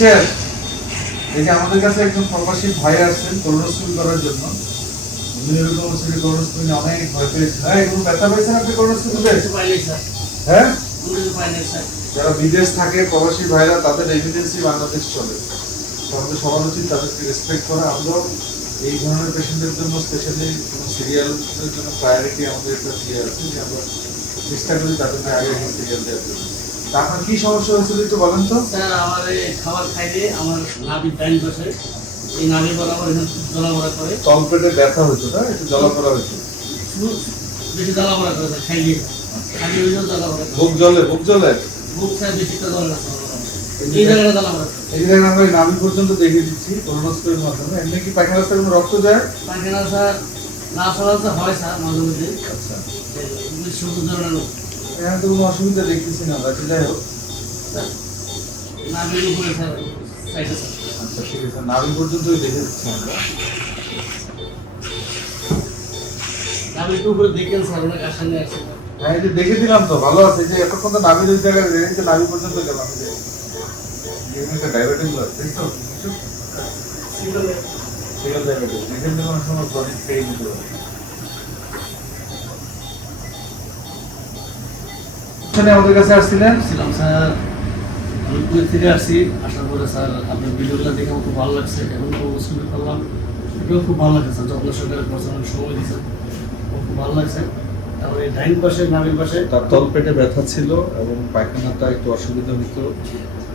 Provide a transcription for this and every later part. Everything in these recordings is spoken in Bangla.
পেয়েছেন এই যে আমাদের কাছে একজন প্রবাসী ভাই আসছেন করোনোস্কোপি করার জন্য। উনি এরকম হচ্ছে যে অনেক ভয় পেয়েছেন হ্যাঁ ব্যথা পেয়েছেন আপনি হ্যাঁ? কিছু পাইনি স্যার। যারা বিদেশ থাকে প্রবাসী ভাইরা তাদের এভিডেন্সই বাংলাদেশ চলে। আমাদের সবার উচিত তাদেরকে রেসপেক্ট করা। আমরাও এই ধরনের পেশেন্টের জন্য স্পেশালি সিরিয়ালের জন্য প্রায়োরিটি আমাদের একটা দিয়ে আছে যে আমরা চেষ্টা করি তাদেরকে আগে সিরিয়াল দেওয়ার জন্য। তা আপনার কি সমস্যা হয়েছিল একটু বলেন তো? স্যার আমার এই খাবার খাইলে আমার নাভি টাইম বসে। এই নাভি বরাবর এখানে জ্বলামরা করে। তলপেটে ব্যথা হতো না একটু করা হতো বেশি জ্বলামরা করে স্যার খাইলে খালি ওই জন্য করে। বুক জ্বলে বুক জ্বলে? বুক স্যার বেশি তো জ্বলে না স্যার। এই জায়গাটা আমরা নাভি পর্যন্ত দেখিয়ে দিচ্ছি করোনোস্কোপির মাধ্যমে। এমনি কি পায়খানা কোনো রক্ত যায়? পায়খানা স্যার না চলাতে হয় স্যার মাঝে মধ্যে। আচ্ছা। শুধু ধরনের। এখানে তো কোনো অসুবিধা দেখতেছি না বাকি যাই হোক। নাভির উপরে আচ্ছা ঠিক আছে নাভি পর্যন্তই দেখে দিচ্ছি আমরা। নাভির উপরে দেখেন স্যার অনেক আশা নিয়ে হ্যাঁ এই যে দেখে দিলাম তো ভালো আছে। যে এতক্ষণ তো নাভির ওই জায়গায় রেখে তো নাভি পর্যন্ত গেলাম। যে ডায়াবেটিস ব্লাড তাই তো সিঙ্গেল ডায়াবেটিস থেকে অনেক সময় বডি পেয়ে নিতে পারে এখানে আমাদের কাছে আসছিলেন? ছিলাম স্যার। আমি কুয়েত থেকে আসছি আসার পরে স্যার আপনার ভিডিওগুলো দেখে আমার খুব ভালো লাগছে এখন করলাম এটাও খুব ভালো লাগছে স্যার যত্ন সহকারে করছেন সময় দিয়েছেন খুব ভালো লাগছে। তারপরে ডাইন পাশে নামের পাশে। তার তলপেটে ব্যথা ছিল এবং পায়খানাটা একটু অসুবিধা হতো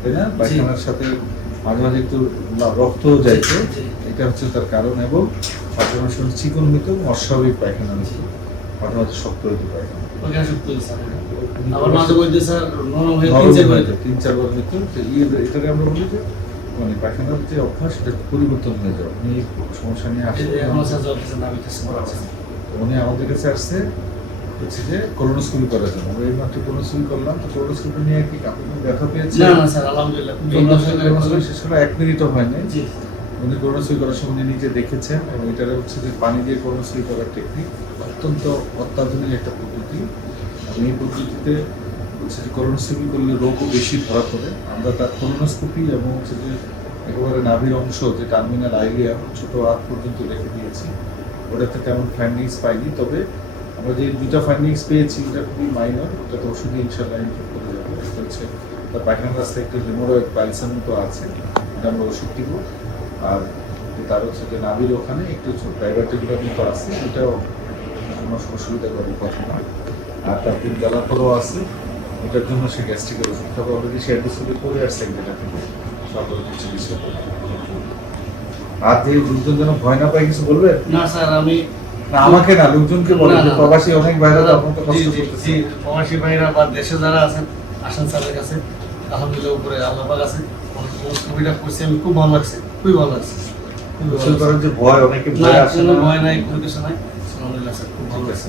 তাই না? পায়খানার সাথে মাঝে মাঝে একটু রক্ত যাইতো। এটা হচ্ছে তার কারণ এবং পায়খানার সময় চিকন হতো এবং অস্বাভাবিক পায়খানা হতো মাঝে মাঝে শক্ত ওকে আসুক আবার মাঝে মধ্যে স্যার নরম হয়ে নরম তিনটে হয়ে করে যেত, তিন চারবার হতো এটাকে আমরা বলি যে মানে পায়খানার যে অভ্যাস সেটা পরিবর্তন হয়ে যাবে আপনি সমস্যা নিয়ে আছে। উনি আমাদের কাছে আসছে হচ্ছে যে করোনোস্কোপি করার জন্য। আমরা এই মাত্র করোনোস্কোপি করলাম। তো করোনোস্কোপি নিয়ে কি আপনি ব্যথা পেয়েছেন না না স্যার আলহামদুলিল্লাহ। শেষ করে এক মিনিটও হয়নি উনি করোনোস্কোপি করার সময় উনি নিজে দেখেছেন এবং এটা হচ্ছে যে পানি দিয়ে করোনোস্কোপি করার টেকনিক অত্যন্ত অত্যাধুনিক একটা পদ্ধতি। এবং এই পদ্ধতিতে হচ্ছে যে করোনোস্কোপি করলে রোগও বেশি ধরা পড়ে। আমরা তার করোনোস্কোপি এবং হচ্ছে যে একেবারে নাভির অংশ যে টার্মিনাল আইরিয়া ছোট হাত পর্যন্ত রেখে দিয়েছি, ওটাতে তেমন ফাইন্ডিংস পাইনি। তবে আমরা যে দুটা ফাইন্ডিংস পেয়েছি, এটা খুবই মাইনর ওটাতে ওষুধে ইনশাল্লাহ ইমপ্রুভ করে যাবে এটা হচ্ছে তার পায়খানার রাস্তায় একটু হেমোরয়েড পাইলসের মতো আছে, এটা আমরা ওষুধ দিব। আর তার হচ্ছে যে নাভির ওখানে একটু ডাইভার্টিগুলো মতো আছে এটাও কোনো অসুবিধা করে কথা না। আর তার তিন আছে ওটার জন্য সে গ্যাস্ট্রিকের ওষুধ খাবে অলরেডি সে করে আসছে যেটা সকল কিছু বিষয় আর যে লোকজন যেন ভয় না পায় কিছু বলবেন না স্যার আমি আমাকে না লোকজনকে বলে। প্রবাসী অনেক বাইরে আপনার তো কষ্ট করতেছে। প্রবাসী ভাইরা বা দেশে যারা আছেন আসান স্যারের কাছে আলহামদুলিল্লাহ উপরে আল্লাহ পাক আছে। আমার ছবিটা করছি আমি খুব ভালো লাগছে। খুবই ভালো যে ভয় অনেকে ভয় আছে না। ভয় নাই কোনো কিছু নাই। আলহামদুলিল্লাহ স্যার খুব ভালো আছে।